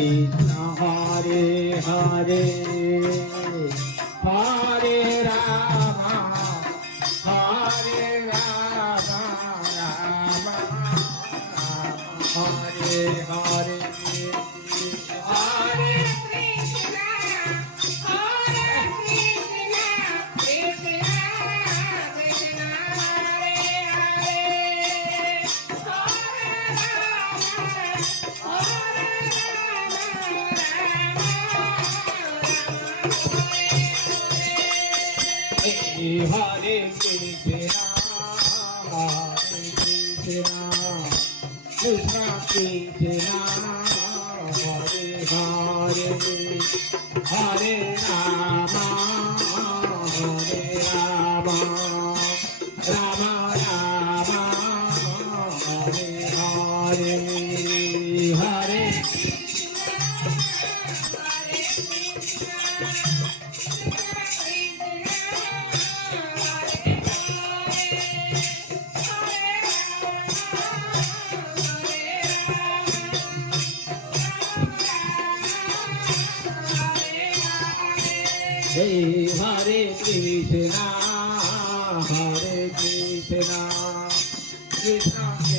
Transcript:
Krishna Hare Hare Hare Ram Hare Ram Ram Hare Hare Hare Krishna Hare Krishna Krishna Krishna Hare Hare Hare Ram Hare Ram Ram Hare Krishna Krishna Krishna Hare Hare Hare Ram Ram Ram Hare Hare Hare Hare Krishna Krishna